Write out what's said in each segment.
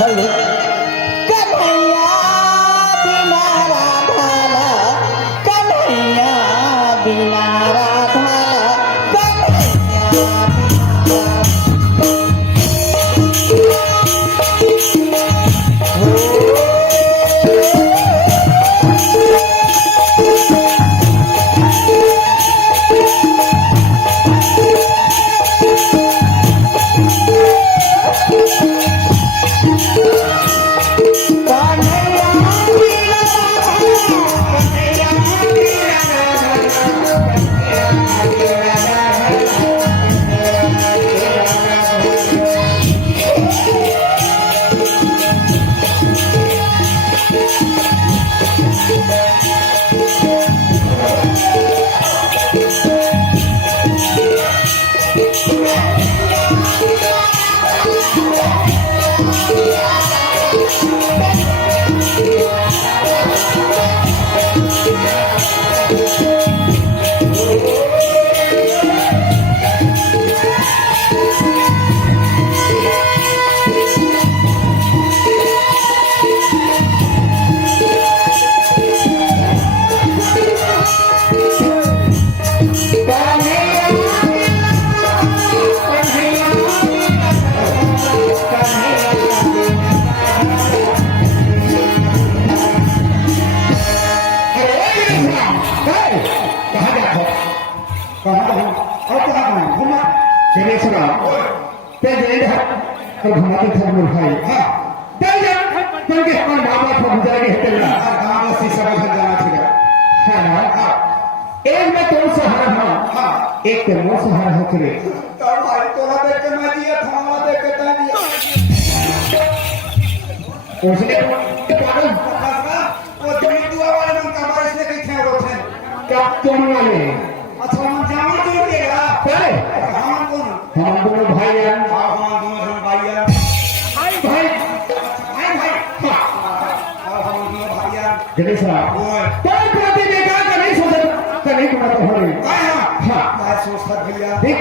हल्ली कन्हैया बिना राधाला कन्हैया बिना राधाला कन्हैया एक के मुंह से हर हक रे तो भाई तोरा देख के मैं दिया थामा देख के ता दिया उसने पागल वो जमी दुआ वाले मन का बारिश ने कहीं थे रोथे क्या तुम वाले अच्छा हम जामा तो देगा करे हम कौन हम दोनों भाई हैं हम दोनों भाई हैं भाई भाई और हम दोनों भाई हैं गणेश राव कोई प्रति देखा गणेश का नहीं तुम्हारा हो रही हां मैं सोचता भैया देख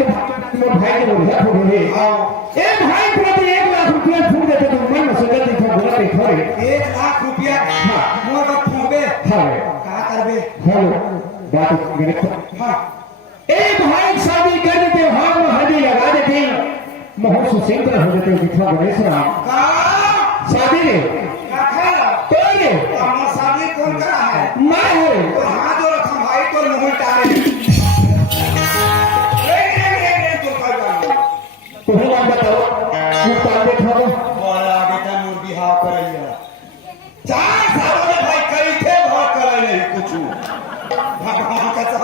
तुम भाई के उधर हो रहे एक भाई प्रति 1 लाख रुपया फूट देते तो मन में सोचा देखा बोला देखो 1 लाख रुपया मोर का फूबे हां का करबे हेलो बात गणेश हां एक भाई शादी कर देते हाथ में हल्दी लगा देते बहुत सुसिंदर हो जाते दिखा गणेश राम का शादी रे रखा तोरे हमारा शादी कौन करा है मैं हूं और हाथ जो रखा भाई तो मुंह टारे तुम्हें बात बताओ तू काम देखो बोला बेटा मोर बिहाव करैया 4 साल में भाई करी थे बहुत करे नहीं कुछ भगवान का कसम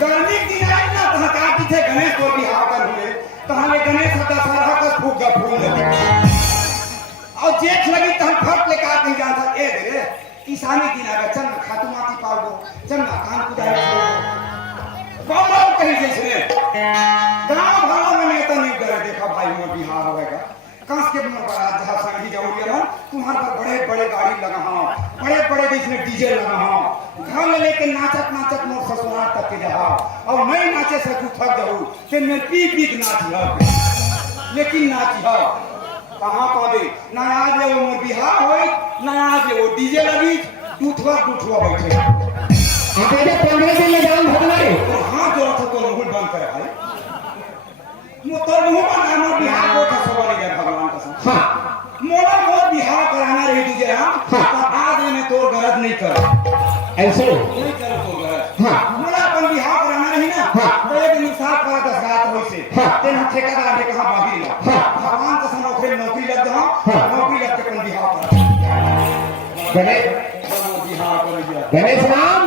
गर्मी की दिन आई ना तो का की थे गणेश को बिहाव कर हुए तो हमें गणेश का सारा का फूक का फूल और जेठ लगी तो हम फट लेकर कहीं जा था ए रे किसानी दिन आ गया चल खातू माती पाल दो चल ना कान कुदाई बाबा कहीं जैसे गांव भरा में नेता नहीं करे देखा भाई मोर बिहार होगा कांस के मोर बड़ा जहां संगी जाऊंगी हम तुम्हारे पर बड़े बड़े गाड़ी लगा हां बड़े बड़े इसमें डीजे लगा हां घर में लेके नाचत नाचत मोर ससुराल तक के जा और मैं नाचे से तू थक जाऊं ते मैं पी पी के नाच रहा लेकिन नाच हा कहां पावे ना आज वो मोर बिहार होई ना आज वो डीजे लगी टूटवा बैठे अकेले 15 दिन में जान भगना रे हां जो था तो मुंह बंद करे भाई मोर मुंह बंद है मोर बिहार को था सवाल है भगवान कसम हां मोर बिहार कराना रही तुझे हां आज मैंने तोर गलत नहीं कर ऐसे नहीं कर तो गलत हां मोला अपन बिहार कराना रही ना तो एक मिसाल करा 10 रात होई से तेन ठेकेदार ने कहा बागी ला भगवान कसम नौकरी लग जा नौकरी लग के अपन बिहार कर गणेश राम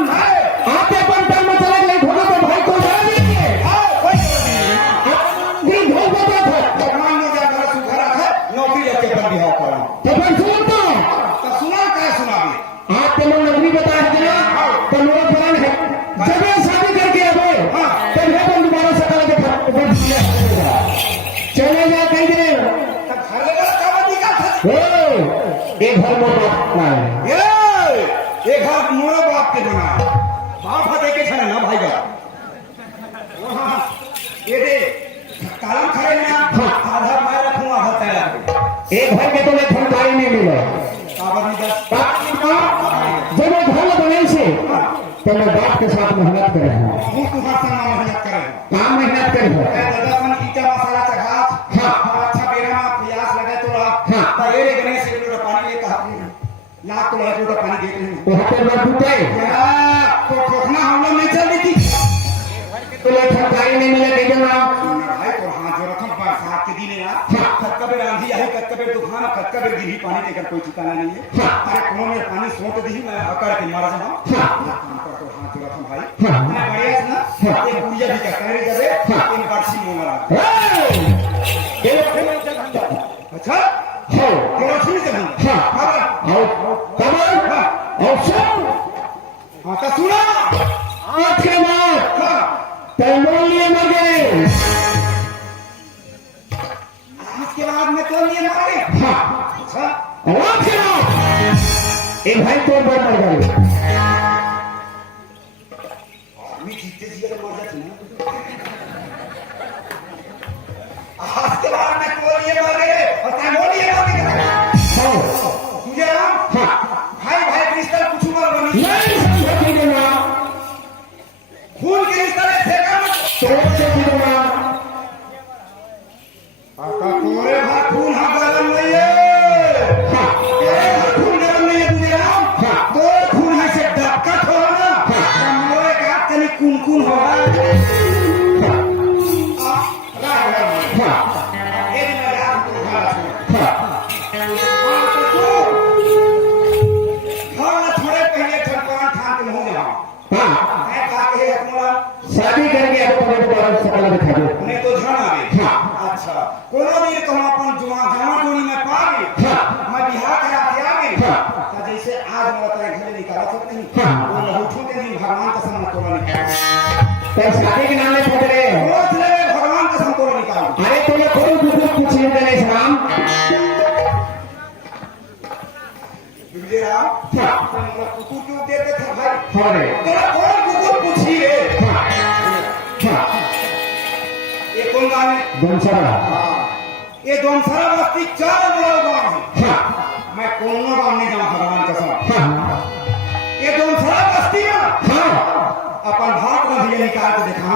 आप अपन कर्म चलक ले घोड़े तो भाई को जा दीजिए दिन हो गया था भगवान ने जा घर सुधरा है नौकरी लेके अपन बिहार करा तो फिर सुनता तो सुना क्या सुना भी आपके मन नौकरी बताया है ना तो मेरा प्लान है जब ये शादी करके आवे तब ये बंद दोबारा सकाल के चले जा कहीं तब घर लगा का दिक्कत है एक घर में बात ना है ये घर मोरो बाप के बना बाप हटे के छने ना भाई का ये दे कलम खड़े ना आधा मैं रखूंगा आधा तेरा एक भाई के तुम्हें जानकारी नहीं मिले काबर नहीं दस जब वो घर बने से तो मैं बाप के साथ मेहनत करे हैं हूँ तुम्हारे संग मेहनत करे काम मेहनत करे हैं दादा अपन कीटा मसाला चखा हाँ अच्छा बेरा में प्यास लगे तो हाँ। तेरे गणेश एक लोटा पानी ले कहा लाख तो एक लोटा पानी देते हैं तो हफ्ते भर टूटे तो खोखना हम लोग नहीं चल रही थी तुम्हें जानकारी नहीं मिले कहीं जनाब भाई तो हाँ जो रकम बरसात के दिन है यार कभी आंधी आई कभी तूफान कभी गिरी पानी देकर कोई ठिकाना नहीं है अरे कोनो में पानी सोच दी मैं अकड़ के मार जाऊं काम कर तो हाँ जो रकम भाई मैं बढ़िया है ना ये पूजा भी करते हैं जब इन बरसी मोना अच्छा हो केवल सुन चलेंगे और कमल और सुन हाँ तो सुना आज के बाद तैमूरिया मर गए आज के बाद में कौन ये मारे हाँ अच्छा आवाज करो एक भाई तो मर गए आदमी जीते जी मर जाते ना आज के बाद में कौन ये मर गए और तैमूरिया मर गए हाँ तुझे राम भाई भाई क्रिस्टल कुछ मर बनी नहीं समझती जनाब खून के रिश्ता में फेंका मत तोड़ से भी जनाब आता तोरे भाई खून हाँ गरम नहीं है हाँ तेरे भाई खून गरम नहीं है तुझे राम तोरे खून है से डक्कत हो ना मोरे का तनी कुन होगा हाँ ये दिन में यार तो खाला हाँ थोड़े पहले ठनकान ठान के हो गया हाँ मैं कहा कि अपना शादी करके अब अपने दोबारा सकला दिखा दो नहीं तो झन आ गई हाँ अच्छा कोनो दिन कहूँ अपन जमा जोड़ी में पा गई हाँ मैं बिहार करा के आ गई हाँ। तो जैसे आज मेरा तेरे घर निकाला सकते हैं हाँ। वो लहूठू के दिन भगवान कसम मैं तोड़ा निकाल तो शादी के नाम में पूछ रहे हैं रोज ले भगवान कसम तोड़ा निकाल अरे तुम्हें कोई कुछ कुछ नहीं देने इस्लाम बिगड़े आप कुकुर क्यों देते थे भाई हाँ रे तेरा कौन कुकुर पूछी रे हाँ हाँ ये कौन गाँव है बंसरा ये दोनसरा बस्ती 4 बड़ा गाँव है हाँ मैं कोनो गाँव नहीं जाऊँ भगवान कसम हाँ ये दोनसरा बस्ती में हाँ अपन भात में भैया निकाल के देखा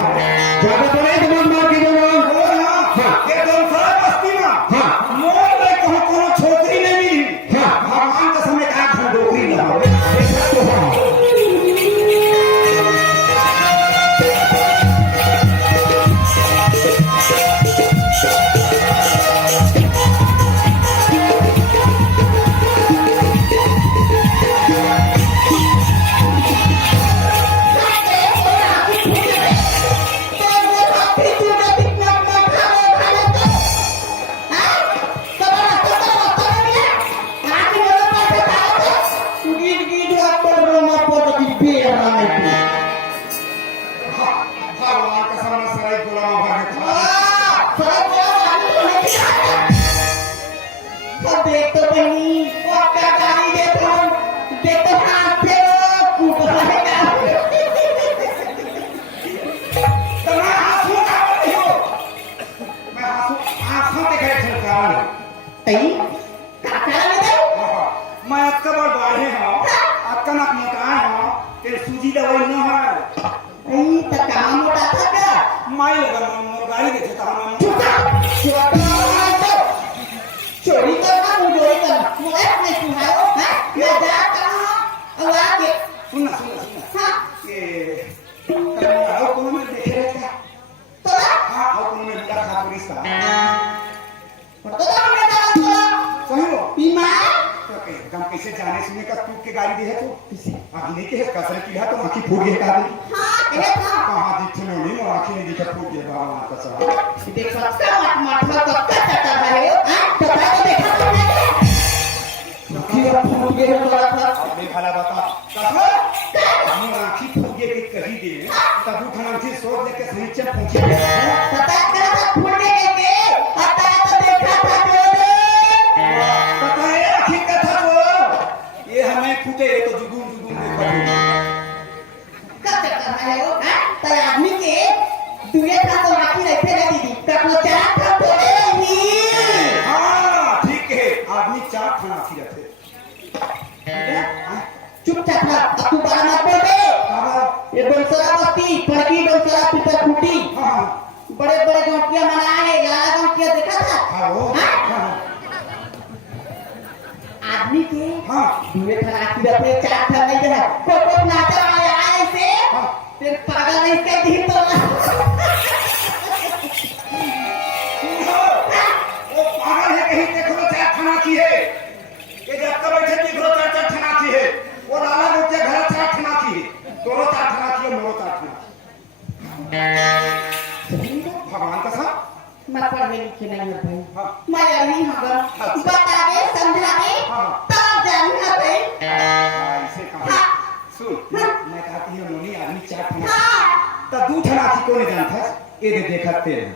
ज्यादा तो नहीं तुम्हारे मार की जनाब हाँ। ये दोनसरा बस्ती में हाँ मोर में कहूँ कोनो छोकरी नहीं मिली हाँ भगवान कसम एक आँख में डोकरी लगा ऐसा तो हाँ भगवान कसम में सराय गुलाम भर के तो मैं आंसू का नहीं हो मैं आंसू के करे छलकावन मैं अक्का बार बाढ़े हूँ अक्का ना मकान हूँ तेरे सूजी दवाई न है माई लगा मोर गाड़ी देखे था हम चोरी करना मुझे करना मुझे नहीं सुनाओ हाँ मैं जाता हूँ अब आगे सुनना सुनना सुनना हाँ ये आओ कौन में देखे रहता तो हाँ आओ कौन में लगा था पुलिस का तो मैं जाता हूँ सही हो बीमा हम कैसे जाने सुने का टूट के गाड़ी दे है तो अभी नहीं के कसर की है तो आंखी फूट गई का हाँ ये था कहां दिखे नहीं और आंखी नहीं दिखे फूट गई बाबा का सब देख सकता मत माथा तो कच्चा है हाँ तो मैं देखा तुमने क्या फूट गए तो था अपने भला बता कसर हम आंखी फूट गई के कही दे तब उठना फिर सोच लेके सही से पहुंचे पता कर फूटने के आता तो देखा था जो पता है आखिर कथा को ये हमें फूटे तो जुगुन जुगुन देखो कब तक करना है वो हाँ तो आदमी के दुए का तो बाकी रहते ना दीदी कब वो चला था तो नहीं हाँ ठीक है आती रहते चुपचाप रह अब तू बात मत बोल बे ये डोलसरा बस्ती पड़की डोलसरा पीपर फूटी हाँ बड़े बड़े गौटिया मनाए है लाला गौटिया देखा था हाँ वो हाँ? आदमी के हाँ दुए खराकी रखे चार ठन नहीं है कोको नाचा आया ऐसे हाँ फिर पागल नहीं कर दी तो वो पागल है कहीं देख लो चार खाना की है ये जब तक बैठे देख लो चार चार खाना की है वो लाला लोग घर चार खाना की है दोनों चार खाना की है मोरो चार खाना भगवान का साथ मैं पढ़े लिखे नहीं है भाई हाँ मैं अभी हगर बता दे समझा दे हाँ तब जानना भाई ऐसे कहा सुन मैं कहती हूँ नोनी आदमी चार खाना तो दू खाना की कौन जानता ये दे देखते हैं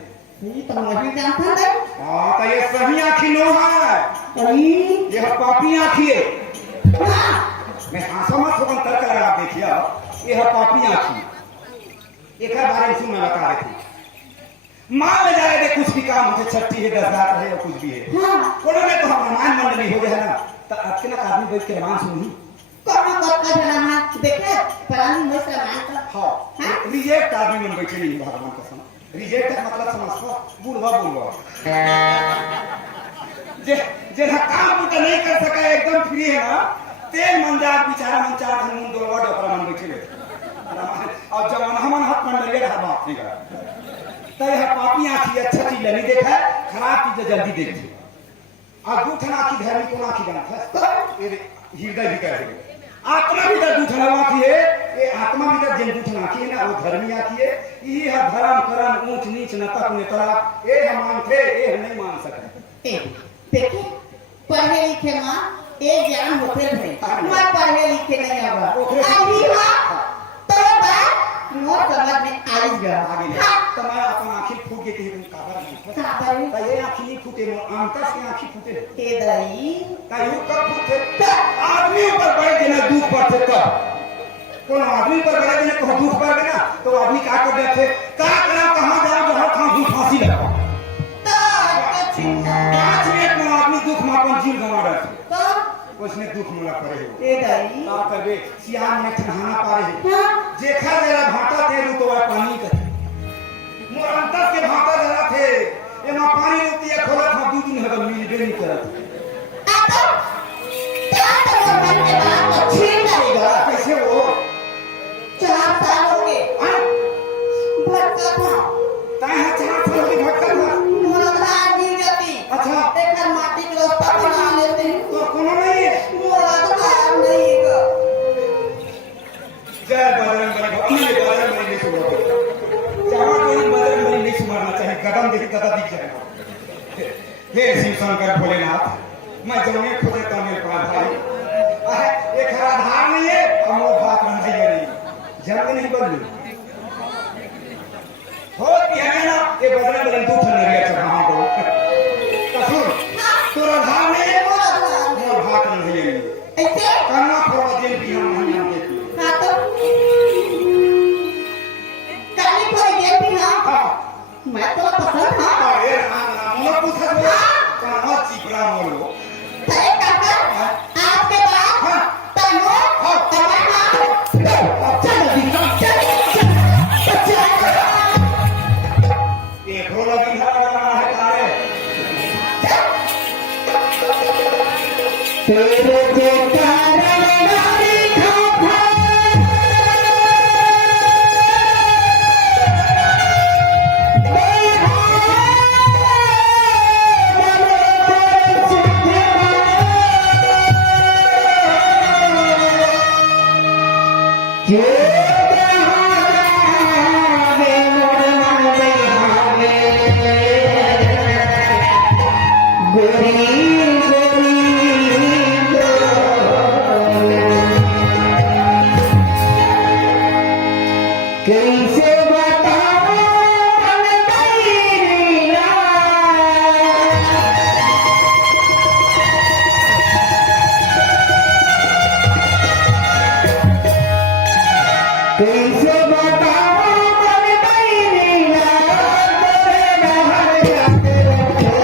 ये तो नहीं जानता है हाँ तो ये सही आँखी नो है अरे ये पापी आँखी है हाँ मैं हाँसा मत होकर तर्क लगा देखिए ये है पापी आँखी एक बारे में सुन मैं बता रही थी मान ले जाए कुछ भी काम होते छठी है 10 रात है या कुछ भी है हाँ कोनो में तो हम रामायण मंडली हो जाए ना तो आज के ना आदमी बैठ के रामायण सुनी कौन बात कर रहा है देखे प्राणी मिश्र मान का हाँ रिजेक्ट आदमी में बैठे नहीं भगवान का समझ रिजेक्ट का मतलब समझो बुढ़वा जे जे ना काम तो नहीं कर सका एकदम फ्री है ना तेल मंजात बेचारा मन चार धन मुंड दो वर्ड अपना मन बैठे अब जवान हमन हाथ मंडलिए रहा बात नहीं करा तो यह पापी आँखी अच्छा चीज नहीं देखा खराब चीज जल्दी देखती और दूठन आँखी धर्मी को आँखी जानता है हृदय भी कह देंगे आत्मा भी तो दूठन आँखी है ये आत्मा भी तो जिन दूठन आँखी है ना वो धर्मी आँखी है ये है धर्म करम ऊंच नीच नतक नेतरा ये हम मानते ये हम नहीं मान सकते देखे पढ़े लिखे माँ एक ज्ञान होते थे मैं पढ़े लिखे नहीं होगा अभी हाँ तो बात मोर समझ में आई गया आगे तो मैं अपना आँखी फूट के कहीं काबर नहीं काबर तो ये आँखी नहीं फूटे मोर आंतस की आँखी फूटे के दई तायु कब फूटे आदमी पर बड़े दिन दुख पड़ते तब कौन आदमी पर बड़े दिन को दुख पड़ गया ना तो आदमी क्या कर देते क्या करा कहाँ जाओ जहाँ कहाँ दुख फांसी लगा 5 मिनट में आदमी दुख में अपन जीव गंवा रहे उसने दुख मुला करे हो के दई का करबे सियान में ठहाना पारे है हाँ जेखा जरा भाटा तेरू तो वह पानी कर मोर अंतर के भाटा जरा थे ये मां पानी रोती है खोला था 2 दिन हगल मिल नहीं करत क्या तो मन के बात अच्छी लगेगा कैसे वो 4 साल हो गए भटका था ताई है 4 साल की भटका था मोरा गिर जाती अच्छा देखा माटी के रास्ता बना लेते हैं तो कोनो नहीं है मोरा तो काम नहीं है जय बजरंग बली भगवान ने बजरंग बली नहीं सुना जहां कोई बजरंग बली नहीं सुनाना चाहिए कदम देखी कदम दिख जाएगा हे शिव शंकर भोलेनाथ मैं जौने खोजे तो मेरे पास भाई ये खरा धार नहीं है हम लोग बात रह जाइए नहीं जंग नहीं बदली हो क्या ना ये बजरंग बली दूध नरिया चढ़ाने को कसूर तोरा धार नहीं है मोरा तो मोर भात रह जाइए ऐसे करना फोड़ा दिन भी हम नहीं जानते हाँ तो काली कोई गेम भी हाँ हां मैं तो पसंद हाँ अरे मोर पूछा बोला कहां चिपड़ा मोलो तय काका आज के बाद तनो तमन्ना चल दिखा चल ये भोला बिहार का है कारे तेरे के कारण नारी खाखा कैसे बताओ मन दैनिया कैसे बताओ मन दैनिया तेरे नहर जाते रखे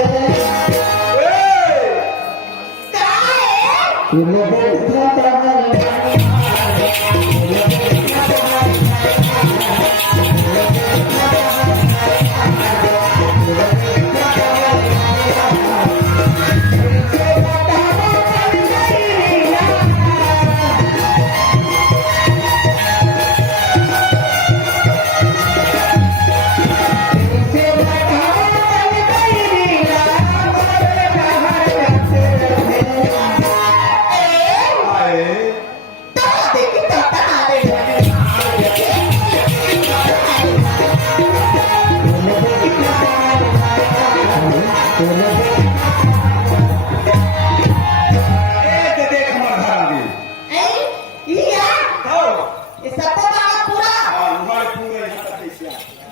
आए देखी तोता आ रही ए देख हमार घर आ गई ये आओ सब तो बात पूरा हमारे पूरे यहाँ तक कैसे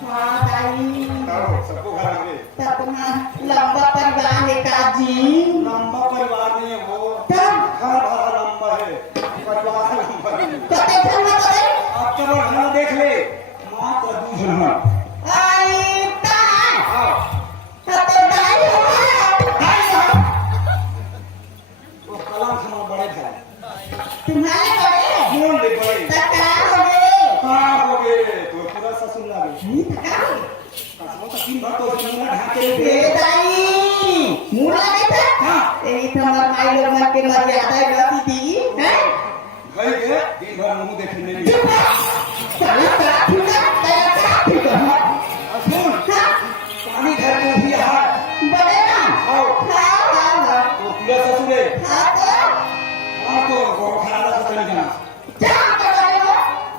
हाँ दाई आओ सबको घर आ गए तपना लंबा परिवार है काजी लंबा परिवार नहीं है वो तब घर बड़ा लंबा है परिवार लंबा नहीं है। कते धर्म करे अब तो घर देख ले मात्र 2 जन हैं। आई ता आओ कते दाई हो वो कलम हमारे बड़े भाई तुम्हारे बड़े कौन ले बड़े तका हो गए कहाँ हो गए तो पूरा ससुर ला गए तका कसमों का 3 बार तो मुंह ढाके ए ले दाई मुला देता हाँ यही तो हमार माई लोग मन के मर्यादा गति दी हैं गए के दिन भर मुंह देखने नहीं चला चला ठीक है और सुन पानी घर में भी आ बड़े ना आओ हाँ तो पूरा ससुर है हाँ हाँ तो वो खाना से चली जाना क्या कर रहे हो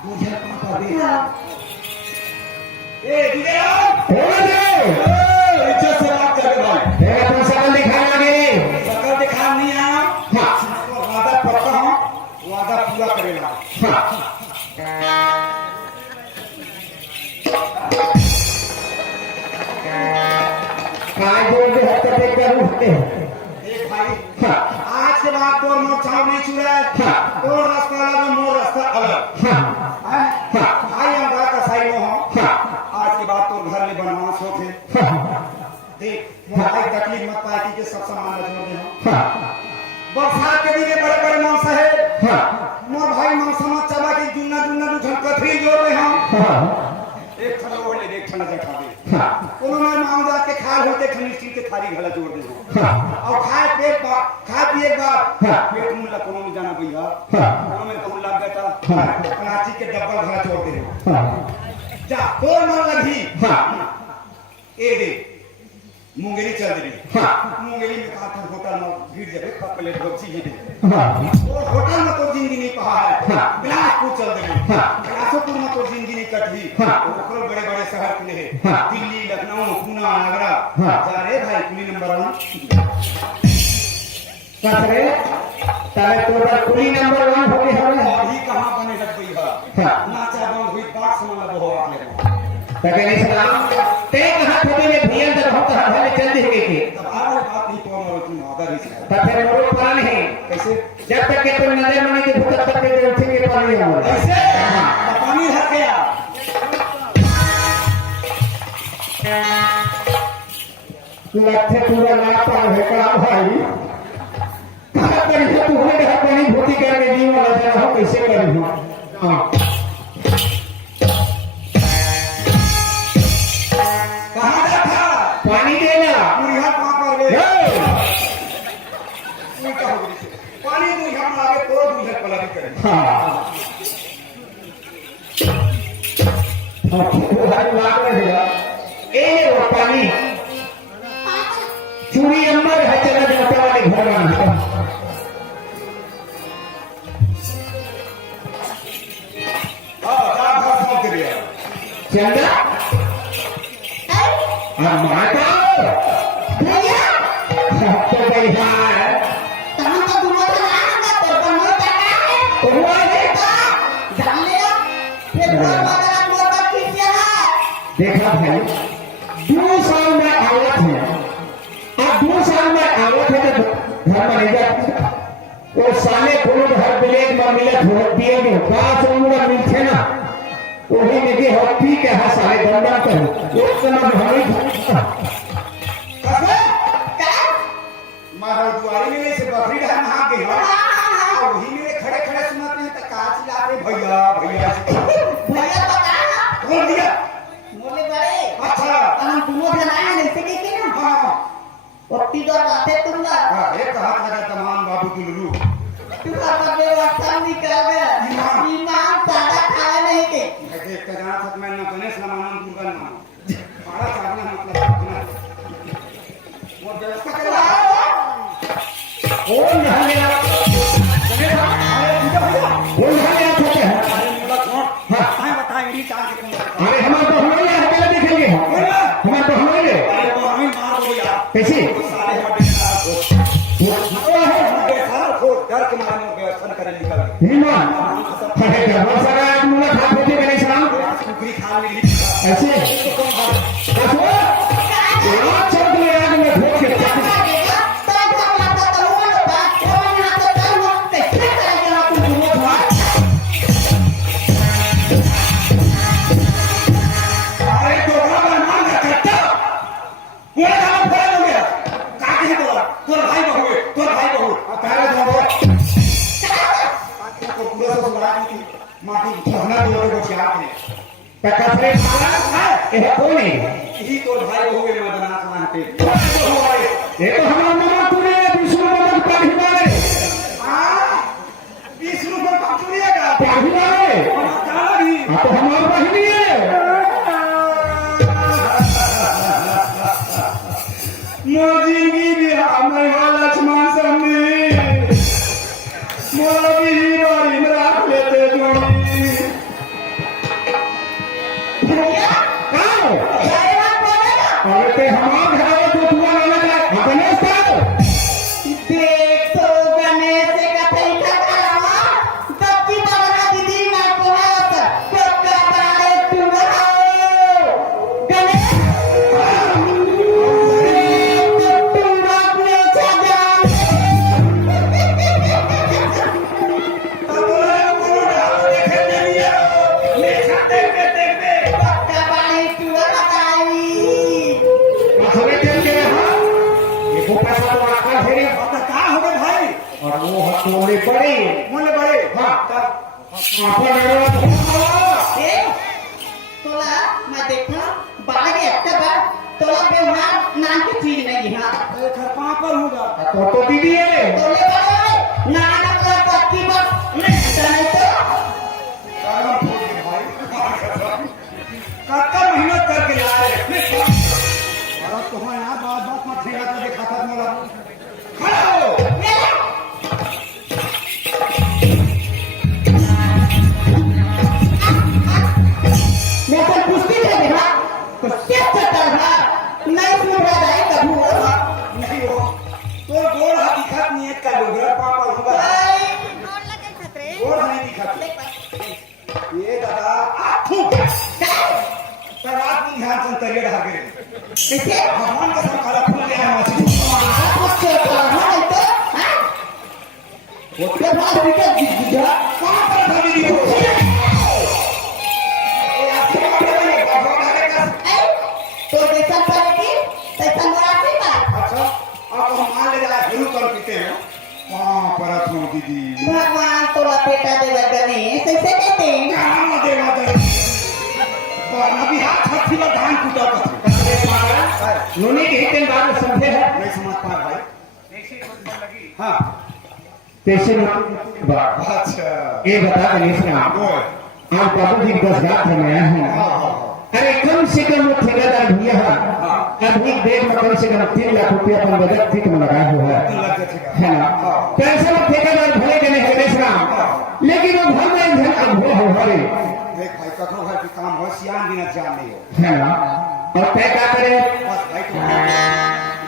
मुझे पापा भी हाँ ए दीदी आओ होने दे। इज्जत से बात कर भाई तेरा तो सकल दिखाना नहीं। शक्ल दिखा नहीं आया हाँ तो वादा पक्का हूँ वादा पूरा करेगा हाँ काय बोल दे हत्या पे करू होते देख भाई हाँ आज के बाद तो मोर चाव नहीं छुड़ा हाँ। तो रास्ता अलग मोर रास्ता अलग हाँ हैं? हाँ भाई हम बात का सही हो हाँ आज के बाद तो घर में बनवास होते हाँ देख मोबाइल तकलीफ मत पार्टी के सब सामान जोड़ दे हाँ बरसात के दिन बड़े बड़े मांस है हाँ मोर भाई मांस मत चबा के जुन्ना जुन्ना उठन कथरी जोड़ दे हम हाँ एक ठना ओढ़ ले एक ठना जखा दे हाँ उन्होंने मांग जा के खाल होते खनी स्टील के थाली घला जोड़ दे हाँ और खाए पिए के बाद हाँ। पेट मुल्ला कोनो में जाना भैया हाँ। कोनो में कहूं लग गया हाँ। प्लास्टिक के डब्बा घला छोड़ दे हाँ जा तोर मन लगी हाँ ए दे मुंगेरी चल दे हाँ मुंगेरी में कहा था होटल में भीड़ जाबे खा प्लेट रोटी ही दे हाँ और होटल में तो जिंदगी नहीं पहाड़ हाँ। बिलासपुर चल दे हाँ। बिलासपुर में तो जिंदगी नहीं कटी हाँ। और बड़े बड़े शहर के है हाँ। दिल्ली लखनऊ पूना आगरा हाँ। जा रे भाई कुली नंबर 1 कसरे ताले तोरा कुली नंबर 1 हो गए हवे अभी कहाँ बने लग गई है हाँ। नाचा बंद हुई बात समझ लो हो आपने तके नहीं सलाम ते कहा थोड़े में भियन तर हम कहा भले चल दे के तब आगे बात नहीं तो मरो तुम आदर ही से तके मोरो पान है कैसे जब तक के तुम नजर मने के भूत तक के उठेंगे पानी हो कैसे पानी हट गया लक्ष्य पूरा ना पार है का भाई कहा करी तो तू ने कहा पानी भूति करके दी वाला जाना हो कैसे करी हो हां कहाँ जा था पानी देना पूरी हाथ वहाँ पर वे हे पूरी का हो गई पानी तो यहाँ में आगे तो दूर है पला भी करे हां वो हाथ लाग रहे हैं ए वो पानी चूड़ी अंबर है चला जाता वाले घर में हाँ रात भर फोन कर दिया चंदा अब माता भैया तो भाई हां तहां तो दुआ चला ना तो बनो तका है तो हुआ है जान ले फिर घर वाला मोटा खींचे है देखा भाई 2 साल में औरत है अब 2 साल में औरत है तो घर में नहीं जाती वो साले खोलो हर ब्लेड में मिलत हो दिए में पास उम्र मिलते ना वही में के हॉकी के हा साले गंदा कर एक समय भाई कैसे का मारो दुआरे में से बकरी ढाल नहा के हां हाँ हां वही मेरे खड़े खड़े सुनाते हैं तो कहा चिल्लाते भैया भैया भैया बता ना कौन भैया मोले बड़े अच्छा हम दोनों जन आए हैं ऐसे देखे ना हाँ और तीनों बातें तुम लोग एक हाथ लगा तमाम बाबू की लुलू तू अपने व्यवस्था निकल गया ईमान सादा खाया नहीं के देख कर जाना था मैं न गणेश रामानंद दुर्गा नाम बड़ा साधना मतलब वो व्यवस्था कर कौन यहाँ गया कौन यहाँ गया छोटे हैं हाँ बताएं मेरी चाल के कौन अरे हमारे तो हमारे यहाँ पहले देखेंगे हमारे तो हमारे अरे वो हमें मार दो यार कैसे सारे हमारे सारा को डर के मारे में व्यवस्था करने निकल गए ईमान अरे बहुत सारा आदमी खा होते गणेश राम कुकरी खा मिली ऐसे देखो यहाँ चल गए आग में धो के अरे तो हमारा नाम है कट्टा पूरा काम खराब हो गया काहे है तोर भाई बहू तारा जाओ को पूरा सब लड़ा की माटी धरना दो को चाह के पकड़े मारा ये कौन है यही तोर भाई बहू है मदना खान पे ये तो हमारा मामा तूने विष्णु मदन पाहिवारे 20 रुपए पकड़िएगा पाहिवारे तारा भी तो हमारा बहिनी है मोदी की बिहार में लक्ष्मण समझी मोरा भी बारी में राख लेते जोड़ी कहाँ अरे ते हमारा घर तो तुम्हारा लगा गणेश साहब देख तो गणेश का तरीका करावा सबकी बड़ा दीदी ना कोहत कोका बारे तू आओ गणेश तू अपने जान कोका बारे तू बताई अरे तेरे के यहाँ ये वो पैसा तो आका फेरे और वो हथौड़े पड़े हाँ आपा डरो ए तोला मैं देखा बाहर एक बार तोला व्यवहार नाम की चीज नहीं है तो दीदी है तोले बड़े नाटक का पक्की बस नहीं जाने तो मेहनत करके लाए तुम्हारे यहाँ बात मत फेंका कर देखा था मोला खड़ा हो मैं तो कुश्ती में देखा तो सिर्फ तरह नहीं सुन रहा है कभी वो नहीं हो तो गोड़ हाथ दिखत नहीं है का डोगरा पापा होगा गोड़ नहीं दिखत ये दादा आठू पर रात में ध्यान से तरिया ढाके कैसे भगवान का सब काला फूल गया है मछली कुछ से करना है तो हां वो तो बात बिका जिजा कौन पर भाभी दी हो तो जैसा पड़ेगी तैसा मुरादी बात अच्छा आप हम मान ले जा गुरु कर पीते हैं वहां परत हो दीदी भगवान तोला बेटा देवा गणेश ऐसे कहते हैं काम देवा दे अभी हाथ छठी में धान कूटा कर नूनी के हितेन बात समझे है नहीं समझ पा भाई हाँ कैसे बात अच्छा ये बता गणेश राम बोल आप बाबू जी 10 लाख में आया हूँ अरे कम से कम वो ठेकेदार भैया अभी देर में कम से कम 3 लाख रुपया अपन बजट ठीक में लगाया हुआ है ना पैसा वो ठेकेदार भले के नहीं गणेश राम लेकिन वो घर में एक जन अभुआ हो हरे देख भाई कखो घर के काम हो सियान बिना जान नहीं हो है ना और तय क्या करे बस भाई तो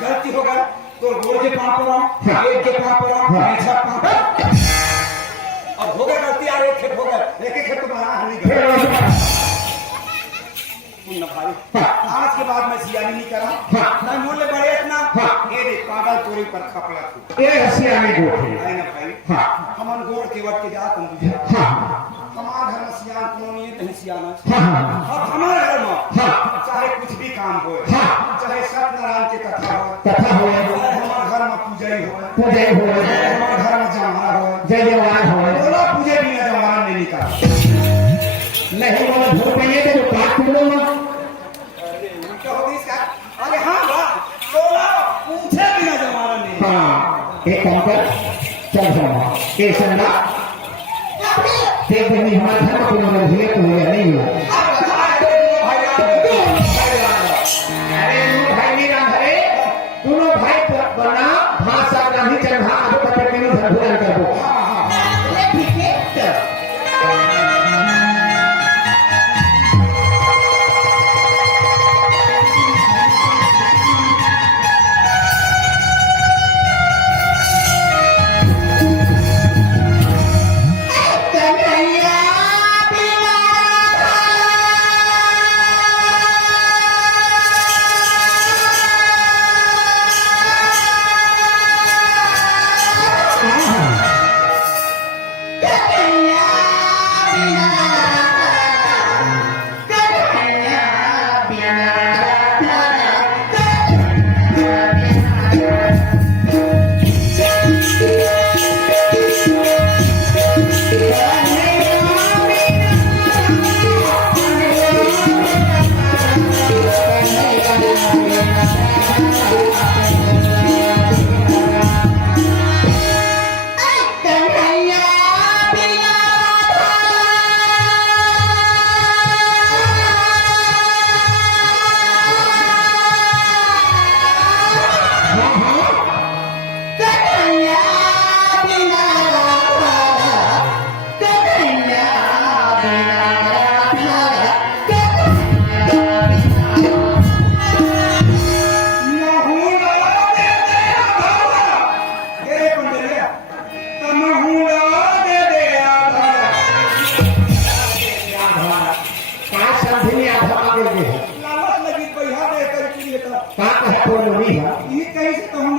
गलती हो गई तो गोड़ के पाँव पर आओ एक के पाँव पर आओ ऐसा पाँव पर अब हो गया गलती यार एक खेत हो गया एक खेत तो बना नहीं फिर गया वो- सुन ना भाई आज के बाद मैं सियानी नहीं करा मैं मोले बड़े इतना ये देख पागल तोरी पर खपला तू ये हसिया में गोठे है ना भाई हाँ हमन गोड़ के वट के जा तुम तुझे हाँ हमार घर में सियान कोनो नहीं है तहीं सियान है हाँ हाँ अब हमारे घर में हाँ चाहे कुछ भी काम हो हाँ। चाहे सत्यनारायण के कथा हो कथा हो चाहे हमारे घर में पूजा ही हो पूजा हो चाहे हमारे घर में जमाना हो जय जवान हो बोला पूजे बिना जवान नहीं निकाल नहीं बोला धूप में ये तो काट दो उनका हो गई इसका अरे हाँ बोला पूछे बिना जवान नहीं हाँ एक काम कर चल जाना एक संगा देख देखनी हमारे घर में कोई मजबूरी तो हुआ नहीं हुआ अरे भाई नहीं राम हरे दोनों भाई बना भाषा नहीं चल भाग आगे पकड़ के नहीं भूल कर दो ठीक है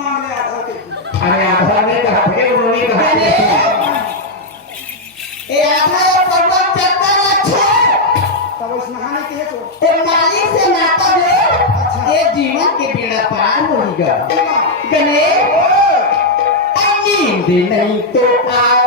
अरे आधा ने कहा फिर उन्होंने कहा ए आधा एक पर्वत चक्कर अच्छे तब उस नहाने के है तो ए मालिक से नाता दे ये जीवन के बेड़ा पार होगा गणेश नींद नहीं तो आ